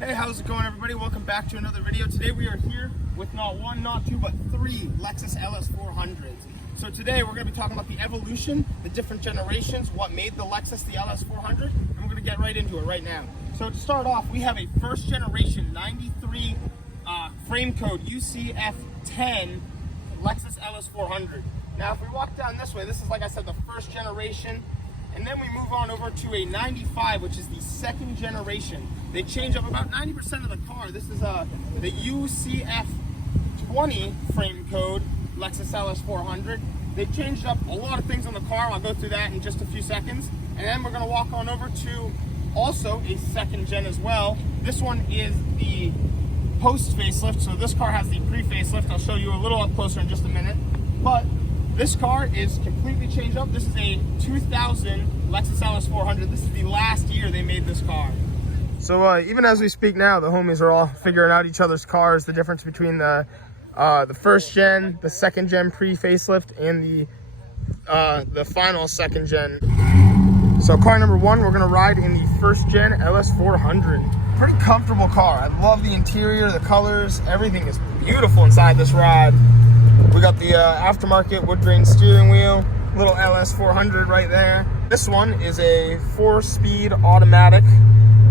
Hey, how's it going, everybody? Welcome back to another video. Today we are here with not one, not two, but three Lexus LS400s. So today we're going to be talking about the evolution, the different generations, what made the Lexus the LS400, and we're going to get right into it right now. So to start off, we have a first generation 93 frame code UCF10 Lexus LS400. Now if we walk down this way, this is, like I said, the first generation. And then we move on over to a 95, which is the second generation. They change up about 90% of the car. This is the UCF20 frame code Lexus LS400. They've changed up a lot of things on the car. I'll go through that in just a few seconds. And then we're going to walk on over to also a second gen as well. This one is the post facelift. So this car has the pre-facelift. I'll show you a little up closer in just a minute. But this car is completely changed up. This is a 2000 Lexus LS400. This is the last year they made this car. So even as we speak now, the homies are all figuring out each other's cars, the difference between the first gen, the second gen pre-facelift, and the final second gen. So car number one, we're gonna ride in the first gen LS400. Pretty comfortable car. I love the interior, the colors, everything is beautiful inside this ride. We got the aftermarket wood grain steering wheel, little LS400 right there. This one is a 4-speed automatic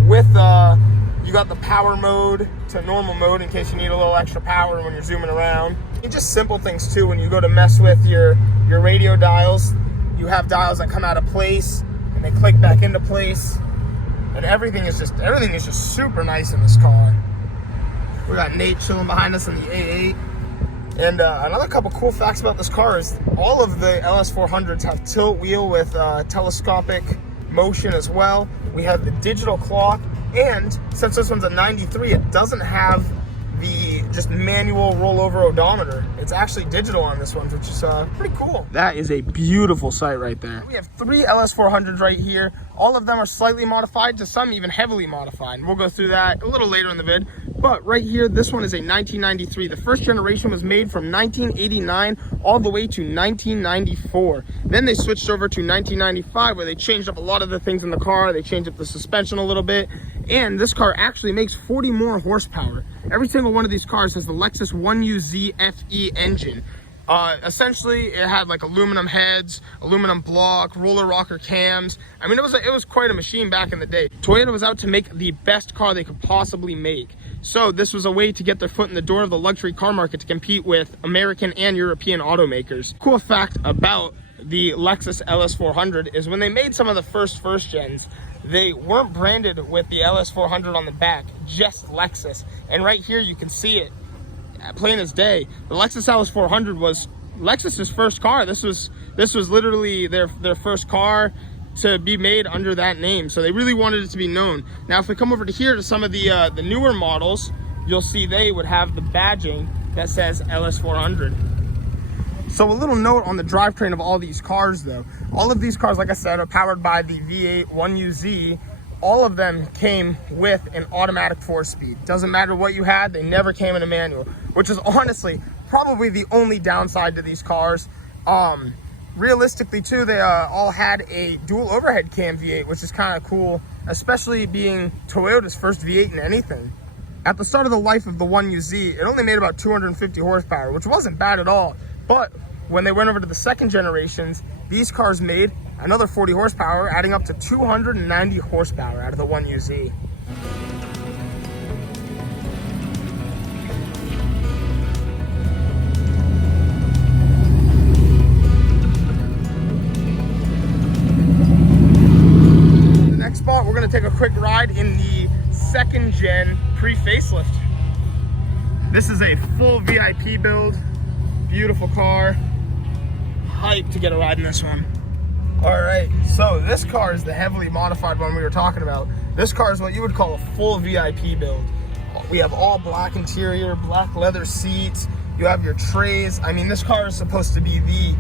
with, you got the power mode to normal mode in case you need a little extra power when you're zooming around. And just simple things too, when you go to mess with your radio dials, you have dials that come out of place and they click back into place. And everything is just super nice in this car. We got Nate chilling behind us in the A8. And another couple cool facts about this car is all of the LS400s have tilt wheel with telescopic motion as well. We have the digital clock, and since this one's a 93, it doesn't have the just manual rollover odometer. It's actually digital on this one, which is pretty cool. That is a beautiful sight right there. We have three LS400s right here. All of them are slightly modified, to some even heavily modified. We'll go through that a little later in the vid. But right here, this one is a 1993. The first generation was made from 1989 all the way to 1994. Then they switched over to 1995, where they changed up a lot of the things in the car. They changed up the suspension a little bit. And this car actually makes 40 more horsepower. Every single one of these cars has the Lexus 1UZ FE engine. Essentially, it had like aluminum heads, aluminum block, roller rocker cams. I mean, it was quite a machine back in the day. Toyota was out to make the best car they could possibly make. So this was a way to get their foot in the door of the luxury car market to compete with American and European automakers. Cool fact about the Lexus LS400 is when they made some of the first gens, they weren't branded with the LS400 on the back, just Lexus. And right here you can see it plain as day. The Lexus LS400 was Lexus's first car. This was literally their first car to be made under that name. So they really wanted it to be known. Now if we come over to here to some of the newer models, you'll see they would have the badging that says LS400. So a little note on the drivetrain of all these cars though. All of these cars, like I said, are powered by the V8 1UZ. All of them came with an automatic 4-speed. Doesn't matter what you had, they never came in a manual, which is honestly probably the only downside to these cars. Realistically too, they all had a dual overhead cam V8, which is kind of cool, especially being Toyota's first V8 in anything. At the start of the life of the 1UZ, it only made about 250 horsepower, which wasn't bad at all. But when they went over to the second generations, these cars made another 40 horsepower, adding up to 290 horsepower out of the 1UZ. The next spot, we're going to take a quick ride in the second gen pre-facelift. This is a full VIP build. Beautiful car. Hyped to get a ride in this one. All right, so this car is the heavily modified one we were talking about. This car is what you would call a full VIP build. We have all black interior, black leather seats. You have your trays. I mean, this car is supposed to be the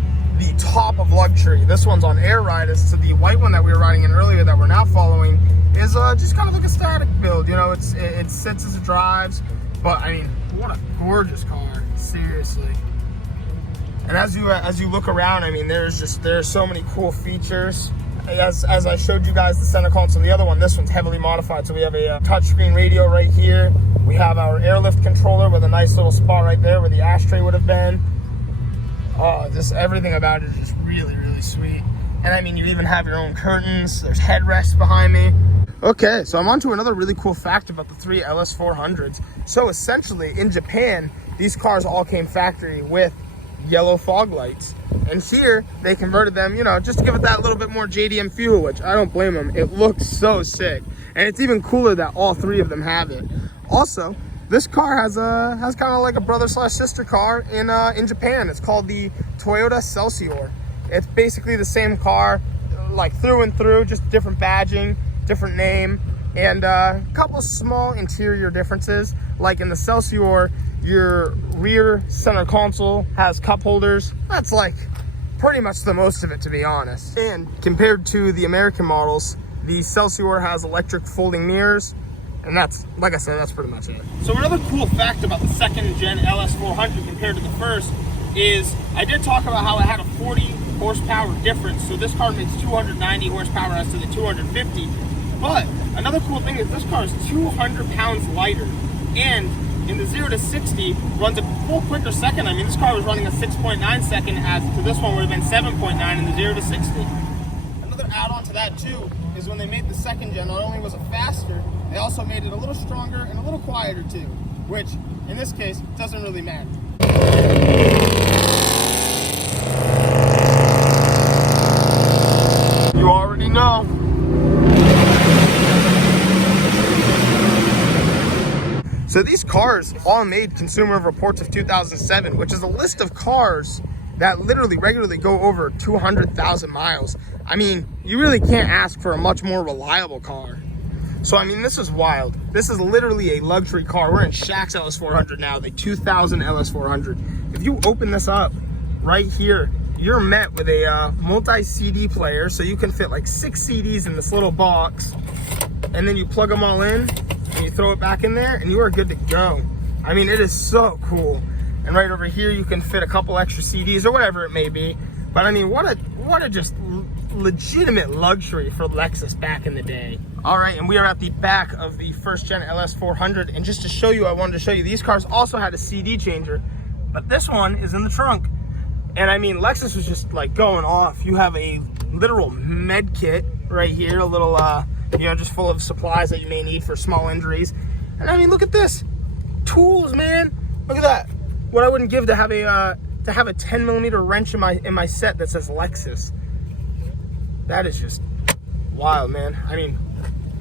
top of luxury. This one's on air ride. As to the white one that we were riding in earlier that we're now following is just kind of like a static build. You know, it sits as it drives. But I mean, what a gorgeous car, seriously. And as you look around, I mean, there's so many cool features. as I showed you guys the center console, the other one, this one's heavily modified. So we have a touchscreen radio right here. We have our airlift controller with a nice little spot right there where the ashtray would have been. Everything about it is just really, really sweet. And I mean, you even have your own curtains. There's headrests behind me. Okay, so I'm on to another really cool fact about the 3 LS400s. So essentially, in Japan, these cars all came factory with yellow fog lights. And here, they converted them, you know, just to give it that little bit more JDM feel, which I don't blame them. It looks so sick. And it's even cooler that all 3 of them have it. Also, this car has kind of like a brother/sister car in Japan. It's called the Toyota Celsior. It's basically the same car, like through and through, just different badging, different name, and a couple small interior differences. Like in the Celsior, your rear center console has cup holders. That's like pretty much the most of it, to be honest. And compared to the American models, the Celsior has electric folding mirrors. And that's, like I said, that's pretty much it. So another cool fact about the second gen LS400 compared to the first is I did talk about how it had a 40 horsepower difference. So this car makes 290 horsepower as to the 250. But another cool thing is this car is 200 pounds lighter. And in the 0 to 60 runs a full quicker second. I mean, this car was running a 6.9 second as to this one would have been 7.9 in the 0 to 60. Another add-on to that too is when they made the second gen, not only was it faster, they also made it a little stronger and a little quieter too, which in this case doesn't really matter. You already know. So these cars all made Consumer Reports of 2007, which is a list of cars that literally regularly go over 200,000 miles. I mean, you really can't ask for a much more reliable car. So I mean, this is wild. This is literally a luxury car. We're in Shaq's LS400 now, the 2000 LS400. If you open this up right here, you're met with a multi-CD player, so you can fit like 6 CDs in this little box, and then you plug them all in and you throw it back in there and you are good to go. I mean, it is so cool. And right over here you can fit a couple extra CDs or whatever it may be. But I mean, what a just legitimate luxury for Lexus back in the day. All right, and we are at the back of the first gen LS400, and just to show you, I wanted to show you these cars also had a CD changer, but this one is in the trunk. And I mean, Lexus was just like going off. You have a literal med kit right here, a little you know, just full of supplies that you may need for small injuries. And I mean, look at this, tools, man. Look at that. What I wouldn't give to have a 10mm wrench in my set that says Lexus. That is just wild, man. I mean,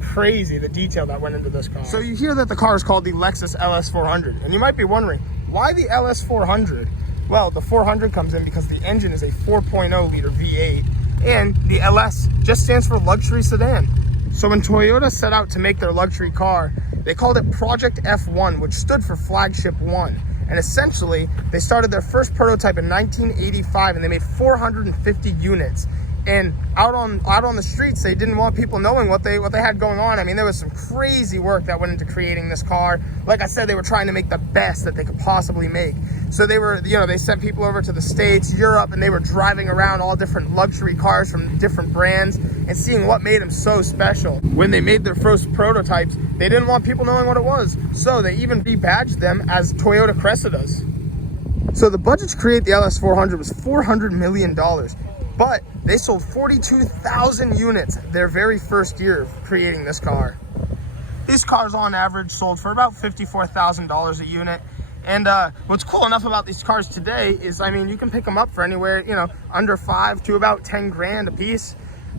crazy the detail that went into this car. So you hear that the car is called the Lexus LS400, and you might be wondering, why the LS400? Well, the 400 comes in because the engine is a 4.0 liter V8, and the LS just stands for luxury sedan. So when Toyota set out to make their luxury car, they called it Project F1, which stood for Flagship 1. And essentially, they started their first prototype in 1985, and they made 450 units. And out on the streets, they didn't want people knowing what they had going on. I mean, there was some crazy work that went into creating this car. Like I said, they were trying to make the best that they could possibly make. So they were, you know, they sent people over to the States, Europe, and they were driving around all different luxury cars from different brands and seeing what made them so special. When they made their first prototypes, they didn't want people knowing what it was. So they even rebadged them as Toyota Cressidas. So the budget to create the LS400 was $400 million. But they sold 42,000 units their very first year of creating this car. These cars on average sold for about $54,000 a unit. And what's cool enough about these cars today is, I mean, you can pick them up for anywhere, you know, under 5 to about 10 grand a piece.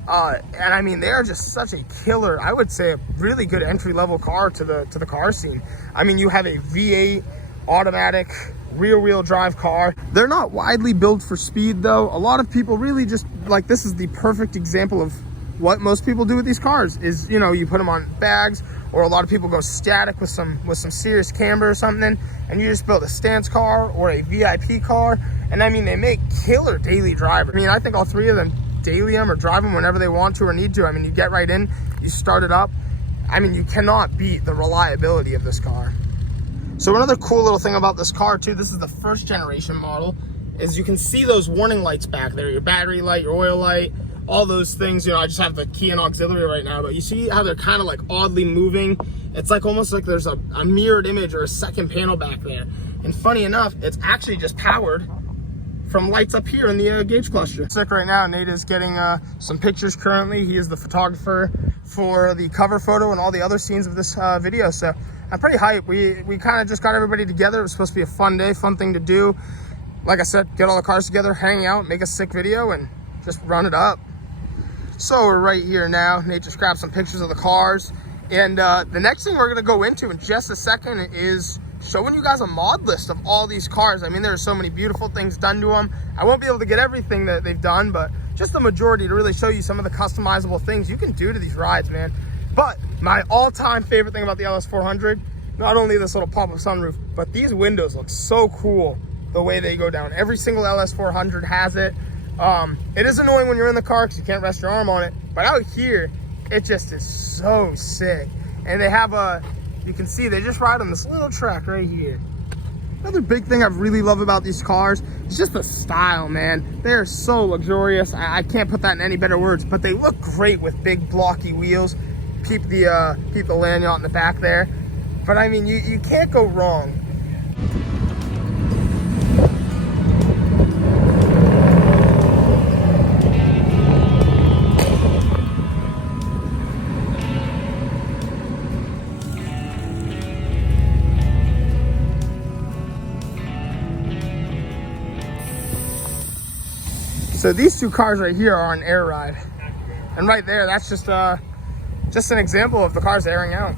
And I mean, they are just such a killer, I would say a really good entry-level car to the car scene. I mean, you have a V8 automatic rear-wheel drive car. They're not widely built for speed though. A lot of people really just, like, this is the perfect example of what most people do with these cars is, you know, you put them on bags, or a lot of people go static with some serious camber or something, and you just build a stance car or a VIP car. And I mean, they make killer daily drivers. I mean, I think all 3 of them daily them or drive them whenever they want to or need to. I mean, you get right in, you start it up. I mean, you cannot beat the reliability of this car. So another cool little thing about this car too, this is the first generation model, is you can see those warning lights back there, your battery light, your oil light. all those things. You know, I just have the key and auxiliary right now, but you see how they're kind of like oddly moving. It's like almost like there's a mirrored image or a second panel back there. And funny enough, it's actually just powered from lights up here in the gauge cluster. Sick right now, Nate is getting some pictures currently. He is the photographer for the cover photo and all the other scenes of this video. So I'm pretty hyped. We kind of just got everybody together. It was supposed to be a fun day, fun thing to do. Like I said, get all the cars together, hang out, make a sick video, and just run it up. So we're right here now. Nate just grabbed some pictures of the cars. And the next thing we're gonna go into in just a second is showing you guys a mod list of all these cars. I mean, there are so many beautiful things done to them. I won't be able to get everything that they've done, but just the majority to really show you some of the customizable things you can do to these rides, man. But my all-time favorite thing about the LS400, not only this little pop-up sunroof, but these windows look so cool the way they go down. Every single LS400 has it. It is annoying when you're in the car because you can't rest your arm on it, but out here, it just is so sick. And they have you can see they just ride on this little track right here. Another big thing I really love about these cars is just the style, man. They're so luxurious. I can't put that in any better words, but they look great with big blocky wheels. Keep the lanyard in the back there. But I mean, you can't go wrong. So these two cars right here are on air ride. And right there, that's just an example of the cars airing out.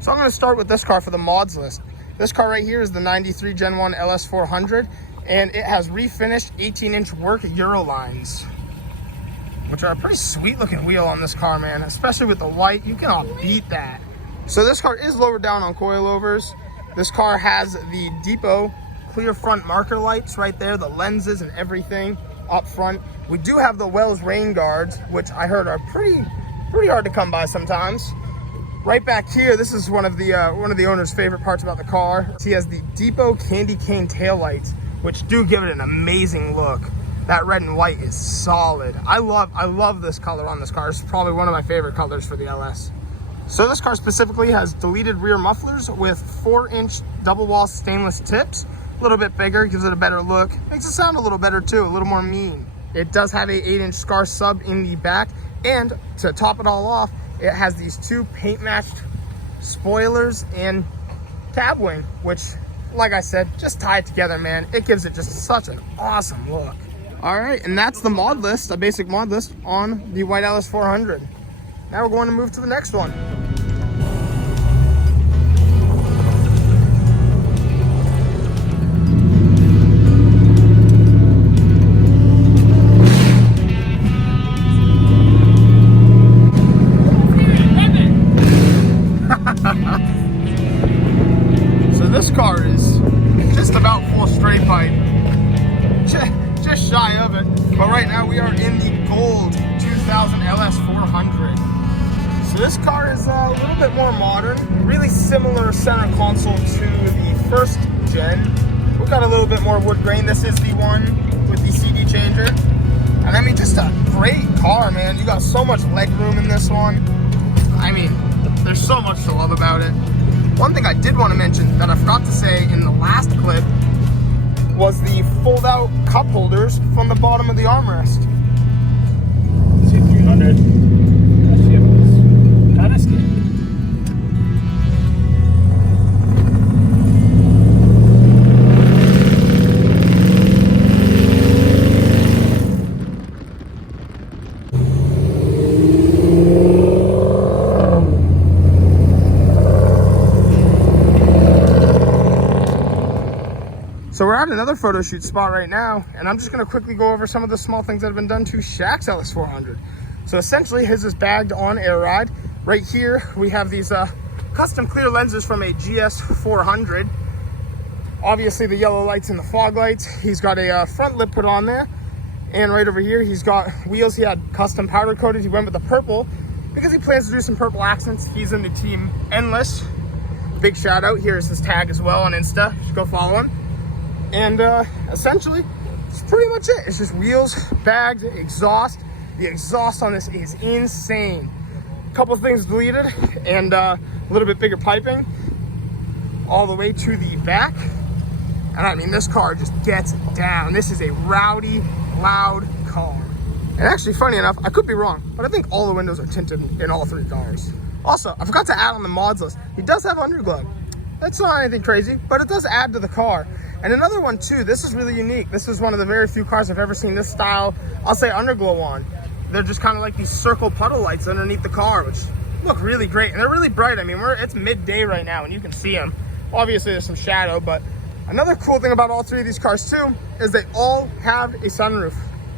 So I'm gonna start with this car for the mods list. This car right here is the 93 Gen 1 LS400, and it has refinished 18-inch work Euro lines, which are a pretty sweet looking wheel on this car, man. Especially with the white, you cannot beat that. So this car is lowered down on coilovers. This car has the depot clear front marker lights right there, the lenses and everything up front. We do have the Wells rain guards, which I heard are pretty hard to come by sometimes. Right back here, this is one of the owner's favorite parts about the car. He has the depot candy cane taillights, which do give it an amazing look. That red and white is solid. I love this color on this car. It's probably one of my favorite colors for the LS. So this car specifically has deleted rear mufflers with 4-inch double wall stainless tips. A little bit bigger, gives it a better look. Makes it sound a little better too, a little more mean. It does have a 8-inch Scar sub in the back, and to top it all off, it has these two paint matched spoilers and cab wing, which, like I said, just tie it together, man. It gives it just such an awesome look. All right, and that's the mod list, a basic mod list on the white LS400. Now we're going to move to the next one. So this car is just about full straight pipe, just shy of it. But right now we are in the gold 2000 LS400. So this car is a little bit more modern, really similar center console to the first gen. We've got a little bit more wood grain. This is the one with the CD changer. And I mean, just a great car, man. You got so much leg room in this one. I mean, there's so much to love about it. One thing I did want to mention that I forgot to say in the last clip was the fold-out cup holders from the bottom of the armrest. C300. That shit was kind of scary. So we're at another photo shoot spot right now, and I'm just gonna quickly go over some of the small things that have been done to Shaq's LS400. So essentially his is bagged on air ride. Right here, we have these custom clear lenses from a GS400. Obviously the yellow lights and the fog lights. He's got a front lip put on there. And right over here, he's got wheels he had custom powder coated. He went with the purple because he plans to do some purple accents. He's in the team Endless. Big shout out. Here's his tag as well on Insta. Just go follow him. And essentially, That's pretty much it. It's just wheels, bags, exhaust. The exhaust on this is insane. A couple of things deleted and a little bit bigger piping all the way to the back. And I mean, this car just gets down. This is a rowdy, loud car. And actually, funny enough, I could be wrong, but I think all the windows are tinted in all three cars. Also, I forgot to add on the mods list. He does have underglow. That's not anything crazy, but it does add to the car. And another one too, this is really unique. This is one of the very few cars I've ever seen this style, I'll say, underglow on. They're just kind of like these circle puddle lights underneath the car, which look really great. And they're really bright. I mean, it's midday right now and you can see them. Obviously there's some shadow, but another cool thing about all three of these cars too is they all have a sunroof.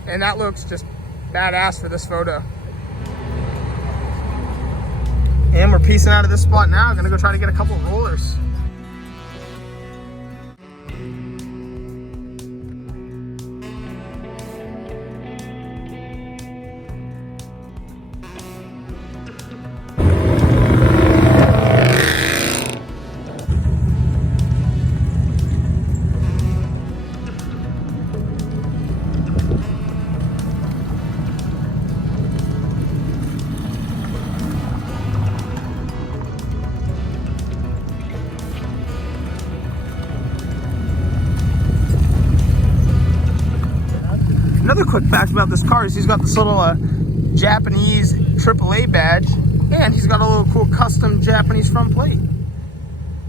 And that looks just badass for this photo. And we're piecing out of this spot now. I'm gonna go try to get a couple of rollers. Another quick fact about this car is he's got this little Japanese AAA badge, and he's got a little cool custom Japanese front plate.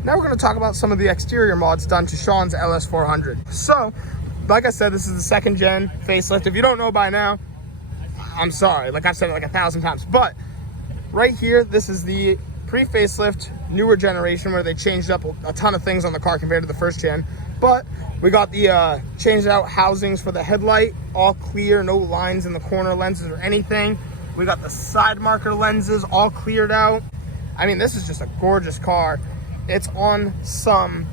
Now we're going to talk about some of the exterior mods done to Sean's LS400. So, like I said, this is the second gen facelift. If you don't know by now, I'm sorry. Like I've said it like 1,000 times. But right here, this is the pre-facelift newer generation where they changed up a ton of things on the car compared to the first gen. But we got the changed out housings for the headlight, all clear, no lines in the corner lenses or anything. We got the side marker lenses all cleared out. I mean, this is just a gorgeous car. It's on some,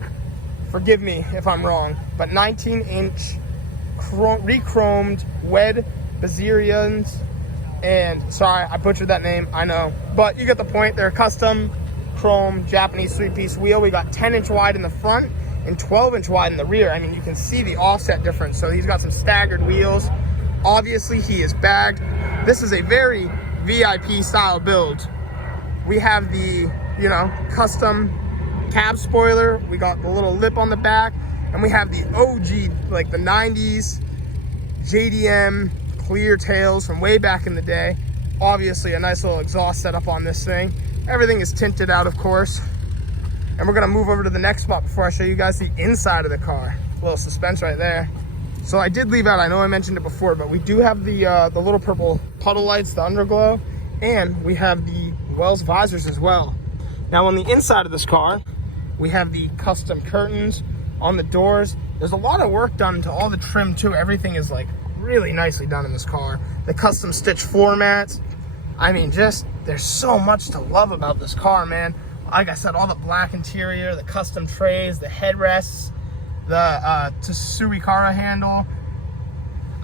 forgive me if I'm wrong, but 19-inch re-chromed Wed Bazerians. And sorry, I butchered that name, I know. But you get the point. They're a custom chrome Japanese 3-piece wheel. We got 10-inch wide in the front and 12-inch wide in the rear. I mean, you can see the offset difference. So he's got some staggered wheels. Obviously, he is bagged. This is a very VIP style build. We have the, you know, custom cab spoiler. We got the little lip on the back. And we have the OG, like the 90s JDM clear tails from way back in the day. Obviously, a nice little exhaust setup on this thing. Everything is tinted out, of course. And we're gonna move over to the next spot before I show you guys the inside of the car. A little suspense right there. So I did leave out, I know I mentioned it before, but we do have the little purple puddle lights, the underglow, and we have the Wells visors as well. Now on the inside of this car, we have the custom curtains on the doors. There's a lot of work done to all the trim too. Everything is like really nicely done in this car. The custom stitch floor mats. I mean, just, there's so much to love about this car, man. Like I said, all the black interior, the custom trays, the headrests, the Tsuikara handle.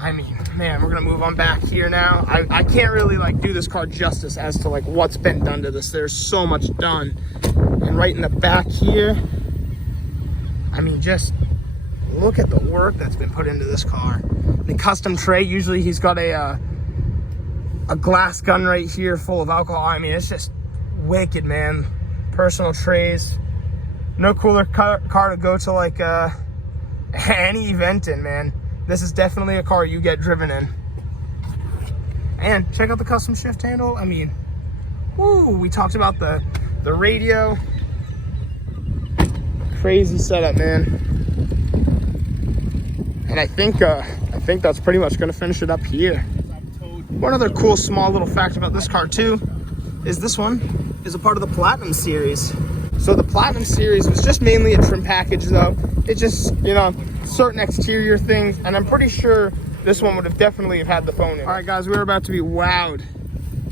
I mean, man, we're gonna move on back here now. I can't really like do this car justice as to like what's been done to this. There's so much done. And right in the back here, I mean, just look at the work that's been put into this car. The custom tray, usually he's got a glass gun right here full of alcohol. I mean, it's just wicked, man. Personal trays. No cooler car to go to like any event in, man. This is definitely a car you get driven in. And check out the custom shift handle. I mean, woo, we talked about the radio. Crazy setup, man. And I think that's pretty much gonna finish it up here. One other cool small little fact about this car too is this one is a part of the Platinum series. So the Platinum series was just mainly a trim package though. It just, you know, certain exterior things, and I'm pretty sure this one would have definitely have had the phone in. All right guys, we're about to be wowed.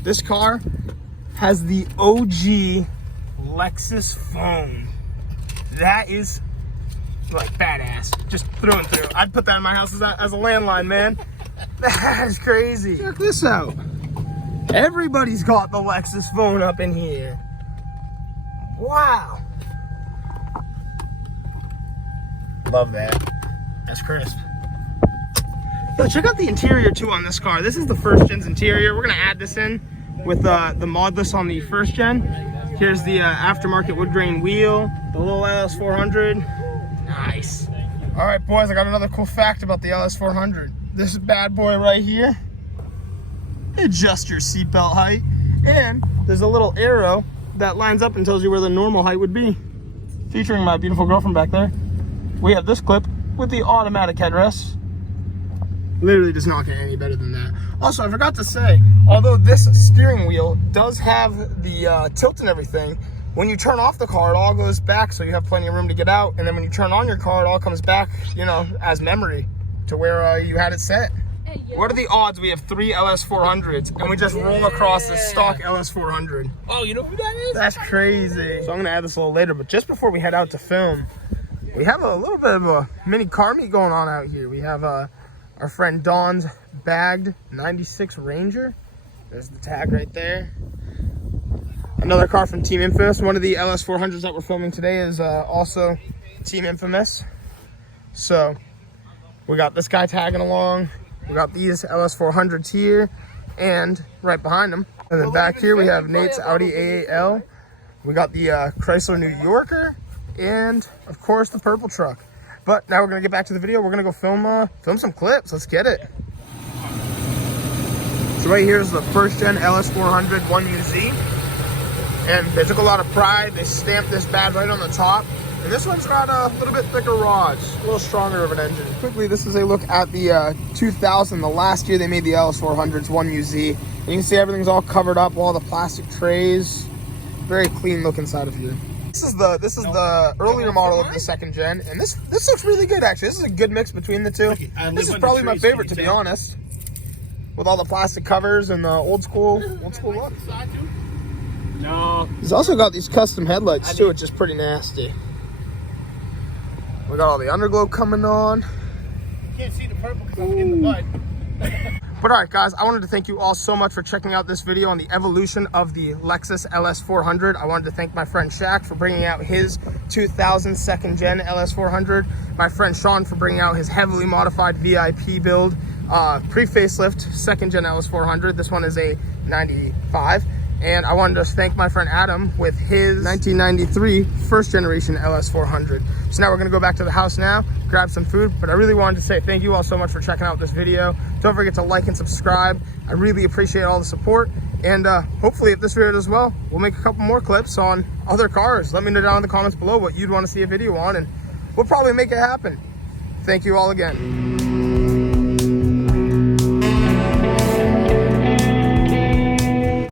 This car has the OG Lexus phone. That is like badass, just through and through. I'd put that in my house as a landline, man. That is crazy. Check this out. Everybody's got the Lexus phone up in here. Wow. Love that. That's crisp. Yo, check out the interior too on this car. This is the first gen's interior. We're gonna add this in with the modless on the first gen. Here's the aftermarket wood grain wheel, the little LS400. Nice. All right, boys, I got another cool fact about the LS400. This bad boy right here, adjust your seatbelt height, and there's a little arrow that lines up and tells you where the normal height would be. Featuring my beautiful girlfriend back there, we have this clip with the automatic headrest. Literally does not get any better than that. Also, I forgot to say, although this steering wheel does have the tilt and everything, when you turn off the car, it all goes back, so you have plenty of room to get out. And then when you turn on your car, it all comes back, you know, as memory to where you had it set. What are the odds we have 3 LS400s and we just roll across the stock LS400? Oh, you know who that is? That's crazy. So I'm gonna add this a little later, but just before we head out to film, we have a little bit of a mini car meet going on out here. We have our friend Dawn's bagged 96 Ranger. There's the tag right there. Another car from Team Infamous. One of the LS400s that we're filming today is also Team Infamous. So we got this guy tagging along. We got these LS400s here and right behind them. And then back here we have Nate's Audi A8L. We got the Chrysler New Yorker and of course the purple truck. But now we're gonna get back to the video. We're gonna go film some clips. Let's get it. So right here is the first gen LS400 1UZ. And they took a lot of pride. They stamped this bad right on the top. And this one's got a little bit thicker rods, a little stronger of an engine. Quickly, this is a look at the 2000, the last year they made the LS400s 1UZ. And you can see everything's all covered up, all the plastic trays. Very clean look inside of here. This is the earlier model of the second gen, and this looks really good actually. This is a good mix between the two. This is probably my favorite, to be honest, with all the plastic covers and the old school look. No. He's also got these custom headlights too, which is pretty nasty. We got all the underglow coming on. You can't see the purple because I'm in the mud. But all right, guys, I wanted to thank you all so much for checking out this video on the evolution of the Lexus LS400. I wanted to thank my friend Shaq for bringing out his 2000 second gen LS400. My friend Sean for bringing out his heavily modified VIP build, pre-facelift second gen LS400. This one is a 95. And I wanted to thank my friend Adam with his 1993 first generation LS400. So now we're gonna go back to the house now, grab some food, but I really wanted to say thank you all so much for checking out this video. Don't forget to like and subscribe. I really appreciate all the support. And hopefully if this video does well, we'll make a couple more clips on other cars. Let me know down in the comments below what you'd want to see a video on, and we'll probably make it happen. Thank you all again.